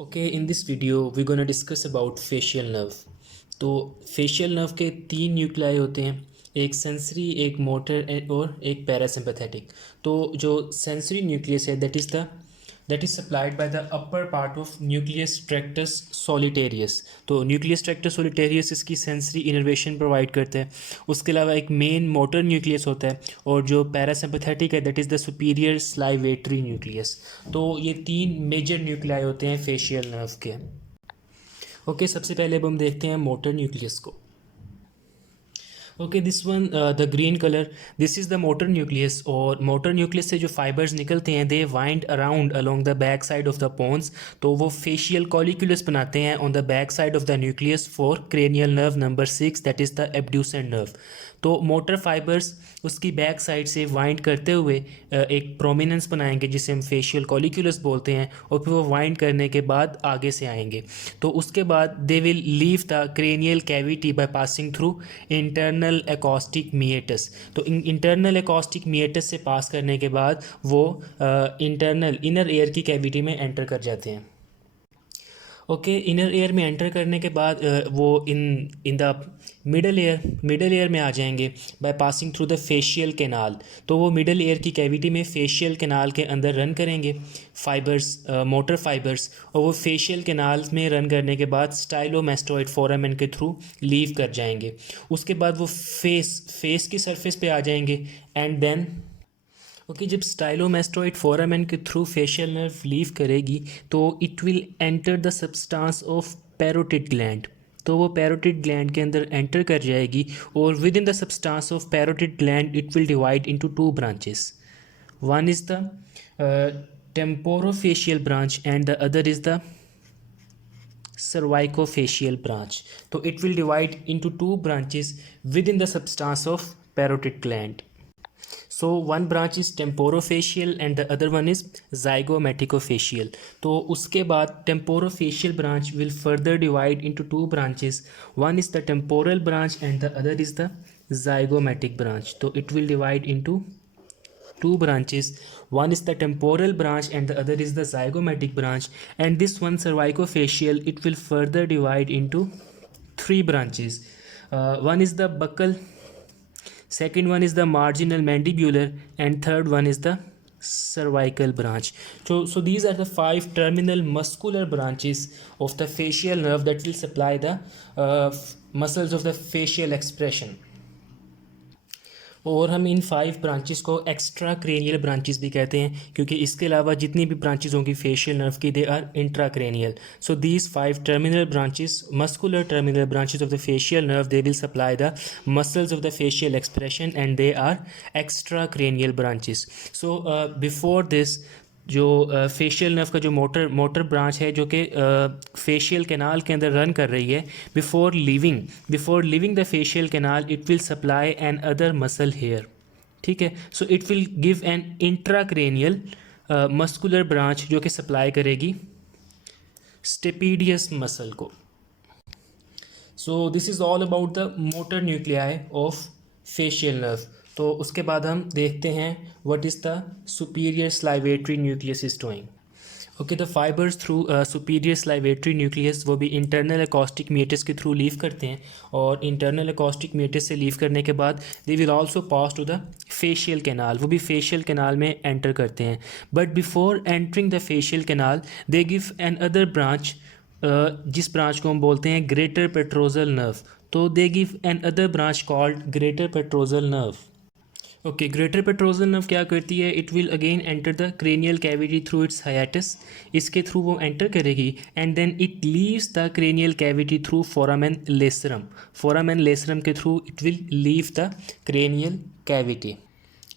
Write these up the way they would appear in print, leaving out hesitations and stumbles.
Okay, in this video we gonna discuss about facial nerve. तो facial nerve के तीन nuclei होते हैं, एक सेंसरी, एक मोटर और एक पैरासिम्पैथेटिक। तो जो सेंसरी न्यूक्लियस है that is supplied by the upper part of nucleus tractus solitarius. तो न्यूक्लियस ट्रैक्टस सॉलिटेरियस इसकी सेंसरी इनर्वेशन प्रोवाइड करता है। उसके अलावा एक मेन मोटर न्यूक्लियस होता है और जो पैरासिम्पैथेटिक है that is the superior salivatory nucleus. तो ये तीन मेजर न्यूक्लियाई होते हैं फेशियल नर्व के। ओके, सबसे पहले अब हम देखते हैं मोटर न्यूक्लियस को। Okay, this one the green colour, this is the motor nucleus. और मोटर न्यूक्लियस से जो फाइबर्स निकलते हैं they wind around along the back side of the pons. तो वो फेशियल कॉलिक्यूलस बनाते हैं on the back side of the nucleus for cranial nerve number 6 that is the abducent nerve. तो motor fibres उसकी back side से wind करते हुए एक प्रोमिनेंस बनाएंगे जिसे हम फेशियल कॉलिक्यूलस बोलते हैं, और फिर वो वाइंड करने के बाद आगे से आएंगे। तो उसके बाद they will leave the cranial cavity by passing through internal acoustic meatus. तो इंटरनल एकॉस्टिक मीएटस से पास करने के बाद वो इंटरनल इनर एयर की कैविटी में एंटर कर जाते हैं। ओके, इनर एयर में एंटर करने के बाद वो इन द मिडल एयर में आ जाएंगे bye passing through the facial canal. तो वो मिडल एयर की कैविटी में फेशियल कैनाल के अंदर रन करेंगे फाइबर्स, मोटर फाइबर्स, और वो फेशियल कैनाल में रन करने के बाद स्टाइलोमेस्टोइड फोरामेन के थ्रू लीव कर जाएंगे। उसके बाद वो फेस की सरफेस पे आ जाएंगे एंड देन ओके, जब स्टाइलोमेस्टोइड फोरामेन के थ्रू फेशियल नर्व लीव करेगी तो it will enter the substance of parotid gland. तो वो पैरोटिड ग्लैंड के अंदर एंटर कर जाएगी और within the substance of parotid gland it will divide into two branches. One is the temporofacial branch and the other is the cervicofacial branch. So it will divide into two branches within the substance of parotid gland. So one branch is temporofacial and the other one is zygomaticofacial. तो उसके बाद temporofacial branch will further divide into two branches. One is the temporal branch and the other is the zygomatic branch. तो it will divide into two branches. One is the temporal branch and the other is the zygomatic branch. And this one cervicofacial, it will further divide into three branches. One is the buccal, second one is the marginal mandibular, and third one is the cervical branch. So these are the five terminal muscular branches of the facial nerve that will supply the muscles of the facial expression. और हम इन 5 branches को extra cranial branches भी कहते हैं क्योंकि इसके अलावा जितनी भी ब्रांचेस होंगी फेशियल नर्व की they are intra cranial. So these 5 terminal branches, muscular terminal branches of the facial nerve, they will supply the muscles of the facial expression and they are extra cranial branches. So before this जो facial nerve का जो motor branch है जो कि facial canal के अंदर run कर रही है, before leaving the facial canal it will supply an other muscle here. ठीक है, so it will give an intracranial muscular branch जो कि सप्लाई करेगी स्टेपीडियस मसल को. So this is all about the motor nuclei of facial nerve. तो उसके बाद हम देखते हैं what is the superior salivatory nucleus is doing. Okay, the fibres through superior salivatory nucleus वो भी इंटरनल एकॉस्टिक मीटस के थ्रू लीव करते हैं और इंटरनल एकॉस्टिक मीटस से लीव करने के बाद they will also pass to the facial canal. वो भी फेशियल कैनाल में एंटर करते हैं, but before entering the facial canal they give another branch, जिस ब्रांच को हम बोलते हैं ग्रेटर पेट्रोजल नर्व. तो they give another branch called greater petrosal nerve. Okay, greater petrosal nerve क्या करती है, it will again enter the cranial cavity through its hiatus. इसके थ्रू वो एंटर करेगी and then it leaves the cranial cavity through foramen lacerum के through it will leave the cranial cavity.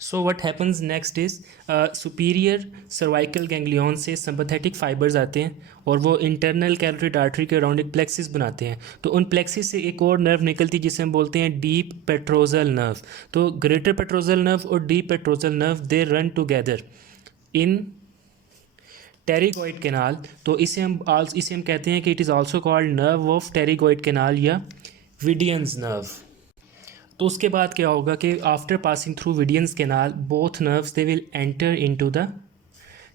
So what happens next is superior cervical ganglion से sympathetic fibres आते हैं और वो इंटरनल कैरोटिड आर्टरी के around एक plexus बनाते हैं. तो उन प्लेक्सिस से एक और नर्व निकलती है जिसे हम बोलते हैं डीप पेट्रोजल नर्व. तो ग्रेटर पेट्रोजल नर्व और deep petrosal nerve they run together in pterygoid canal. तो इसे हम कहते हैं कि it is also called nerve of pterygoid canal या विडियंस नर्व. तो उसके बाद क्या होगा कि after passing through vidian canal both nerves they will enter into the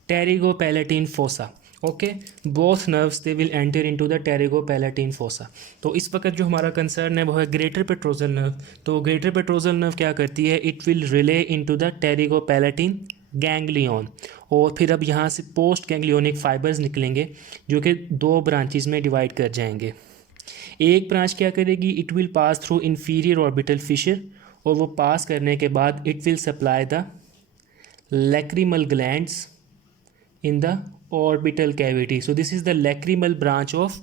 pterygopalatine fossa. Okay, both nerves they will enter into the pterygopalatine fossa. तो इस वक्त जो हमारा कंसर्न है वो है ग्रेटर पेट्रोजल नर्व। तो ग्रेटर पेट्रोजल नर्व क्या करती है, it will relay into the pterygopalatine ganglion, और फिर अब यहाँ से पोस्ट गैंग्लियोनिक फाइबर्स निकलेंगे जो कि दो ब्रांचेस में डिवाइड कर जाएंगे। एक ब्रांच क्या करेगी, it will pass through inferior orbital Fisher, और वो पास करने के बाद it will supply the lacrimal glands in the orbital cavity. So this is the lacrimal branch of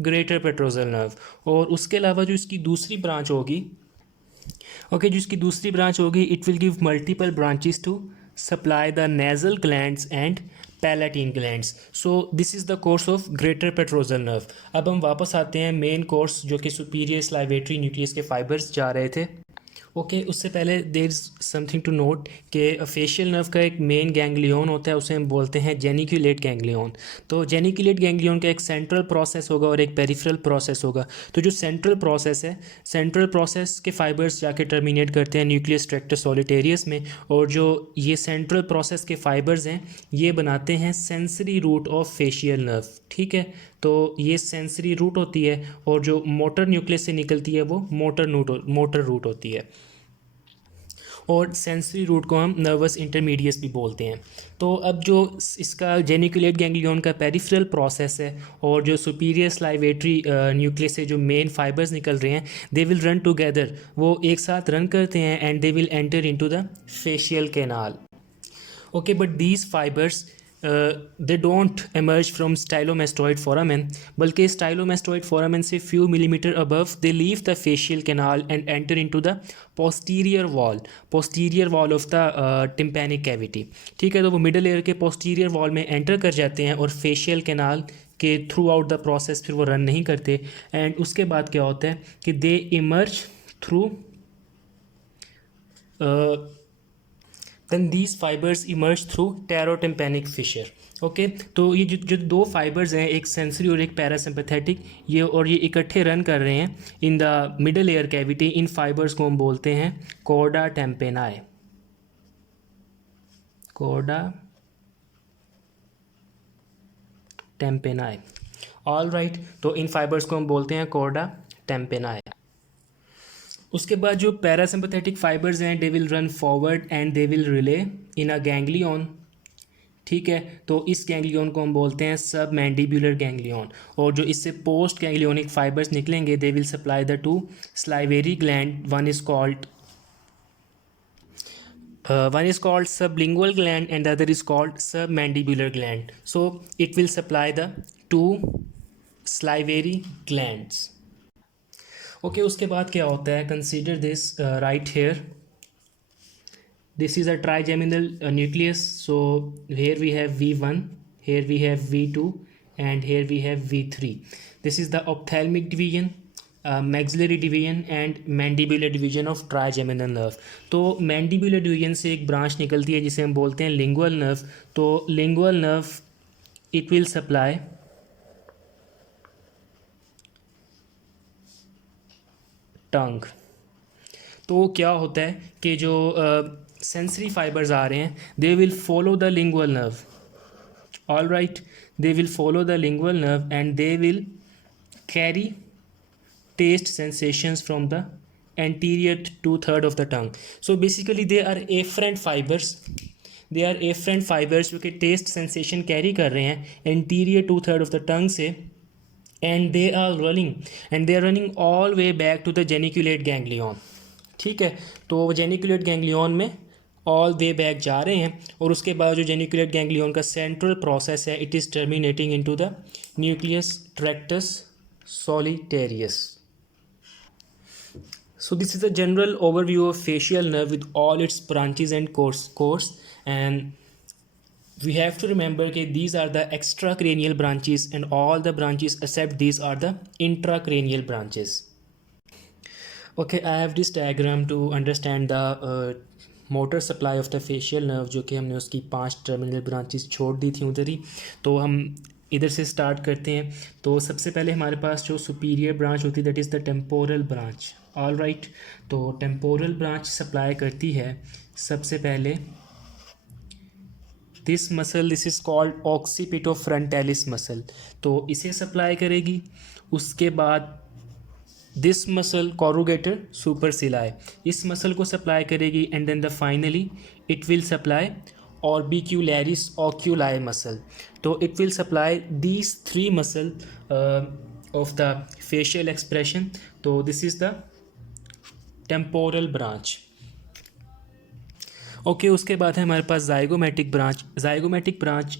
greater petrosal nerve. और उसके अलावा जो इसकी दूसरी ब्रांच होगी, ओके, जो इसकी दूसरी ब्रांच होगी, it will give multiple branches to supply the nasal glands and palatine glands. So this is the course of greater petrosal nerve. अब हम वापस आते हैं मेन कोर्स जो कि सुपीरियर स्लाइवेटरी न्यूक्लियस के फाइबर्स जा रहे थे। ओके, उससे पहले there is something to note कि फेशियल नर्व का एक मेन गैंग्लियन होता है, उसे हम बोलते हैं जेनिक्यूलेट गैंग्लियन। तो जेनिक्यूलेट गैंग्लियन का एक सेंट्रल प्रोसेस होगा और एक पेरिफेरल प्रोसेस होगा। तो जो सेंट्रल प्रोसेस है, सेंट्रल प्रोसेस के फाइबर्स जाके टर्मिनेट करते हैं न्यूक्लियस ट्रैक्टर सॉलिटेरियस में, और जो ये सेंट्रल प्रोसेस के फाइबर्स हैं ये बनाते हैं sensory root of facial nerve. ठीक है, तो ये सेंसरी रूट होती है, और जो मोटर न्यूक्लियस से निकलती है वो मोटर रूट होती है, और सेंसरी रूट को हम नर्वस इंटरमीडियस भी बोलते हैं। तो अब जो इसका जेनिकुलेट गैंग्लियन का पेरिफेरल प्रोसेस है, और जो सुपीरियर स्लाइवेटरी न्यूक्लियस से जो मेन फाइबर्स निकल रहे हैं, दे विल रन टुगेदर, वो एक साथ रन करते हैं and they will enter into the facial canal. Okay, but these fibres they don't emerge from stylomastoid foramen, बल्कि स्टाइलोमेस्टोइड फोरामेन से few millimetre above they leave the facial canal and enter into the posterior wall of the tympanic cavity. ठीक है, तो वो middle ear के posterior wall में enter कर जाते हैं और फेशियल कैनाल के थ्रू आउट द प्रोसेस फिर वो रन नहीं करते। एंड उसके बाद क्या होता है कि they emerge through then these fibers emerge through pterotympanic fissure. Okay, तो ये जो दो फाइबर्स हैं, एक सेंसरी और एक पैरासिम्पैथेटिक, ये इकट्ठे रन कर रहे हैं in the middle air cavity. In fibres को हम बोलते हैं कॉर्डा टेम्पेनाई। ऑल राइट, तो इन फाइबर्स को हम बोलते हैं कॉर्डा टेम्पेनाई। उसके बाद जो पैरासिम्पैथेटिक फाइबर्स हैं, they will run forward and they will relay in a ganglion. ठीक है, तो इस गैंग्लियन को हम बोलते हैं सब मैंडिबुलर गैंग्लियन, और जो इससे पोस्ट गैंग्लियोनिक फाइबर्स निकलेंगे, they will supply the two salivary gland, one is called sublingual gland and the other is called submandibular gland. So it will supply the two salivary glands. Okay, उसके बाद क्या होता है, consider this right here, this is a trigeminal nucleus. So here we have V1, here we have V2 and here we have V3. This is the ophthalmic division, maxillary division and mandibular division of trigeminal nerve. तो mandibular division से एक branch निकलती है जिसे हम बोलते हैं lingual nerve. तो lingual nerve it will supply tongue. तो क्या होता है कि जो सेंसरी फाइबर्स आ रहे हैं, they will follow the lingual nerve. All right, they will follow the lingual nerve and they will carry taste sensations from the anterior 2/3 of the tongue. So basically they are afferent fibers जो कि test sensation carry कर रहे हैं anterior 2/3 of the tongue से, and they are running all way back to the geniculate ganglion. ठीक है, तो geniculate ganglion में ऑल वे बैक जा रहे हैं, और उसके बाद जो जेनिकुलेट गैंग्लियन का सेंट्रल प्रोसेस है, it is terminating into the nucleus tractus solitarius. So this is a general overview of facial nerve with all its branches and course, and we have to remember that these are the extracranial branches and all the branches except these are the intracranial branches. Okay, I have this diagram to understand the motor supply of the facial nerve, जो कि हमने उसकी 5 terminal branches छोड़ दी थी उधर ही। तो हम इधर से स्टार्ट करते हैं। तो सबसे पहले हमारे पास जो सुपीरियर ब्रांच होती है, that is the temporal branch. All right, तो टेम्पोरल ब्रांच सप्लाई करती है सबसे पहले this muscle, this is called occipitofrontalis muscle, तो इसे सप्लाई करेगी। उसके बाद दिस मसल कोरुगेटर सुपरसिलाई, इस मसल को सप्लाई करेगी। And then the finally it will supply orbicularis oculi muscle, तो it will supply these three muscle of the facial expression. तो this is the temporal branch. Okay, उसके बाद है हमारे पास zygomatic branch. Zygomatic branch,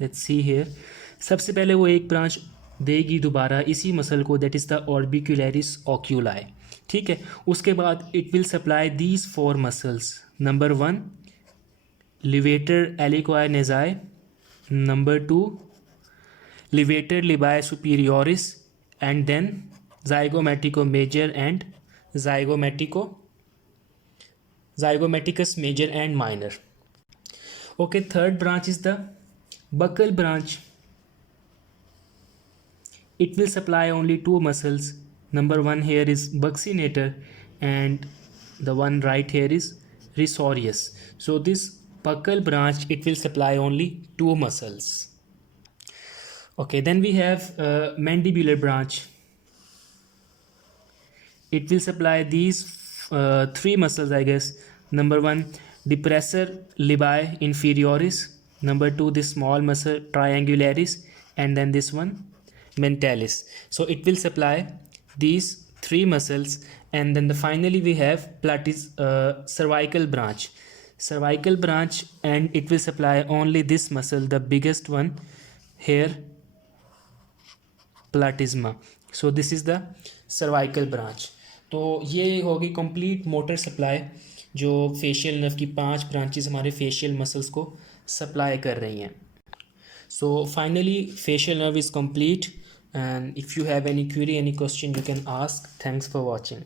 let's see here, सबसे पहले वो एक ब्रांच देगी दोबारा इसी मसल को, that is the orbicularis oculi, ठीक है। उसके बाद it will supply these four muscles. Number 1 levator alaeque nasi, number 2 levator labii superioris, and then zygomaticus major and zygomaticus major and minor. Okay, third branch is the buccal branch. It will supply only two muscles. Number 1 here is buccinator and the one right here is risorius. So this buccal branch, it will supply only two muscles. Okay, then we have mandibular branch. It will supply these three muscles, I guess. Number 1 depressor libai inferioris, number 2 this small muscle triangularis, and then this one mentalis. So it will supply these three muscles. And then finally we have cervical branch. Cervical branch, and it will supply only this muscle, the biggest one here, platysma. So this is the cervical branch. तो ये होगी complete motor supply जो facial nerve की 5 branches हमारे facial muscles को supply कर रही हैं। So finally facial nerve is complete, and if you have any query, any question, you can ask. Thanks for watching.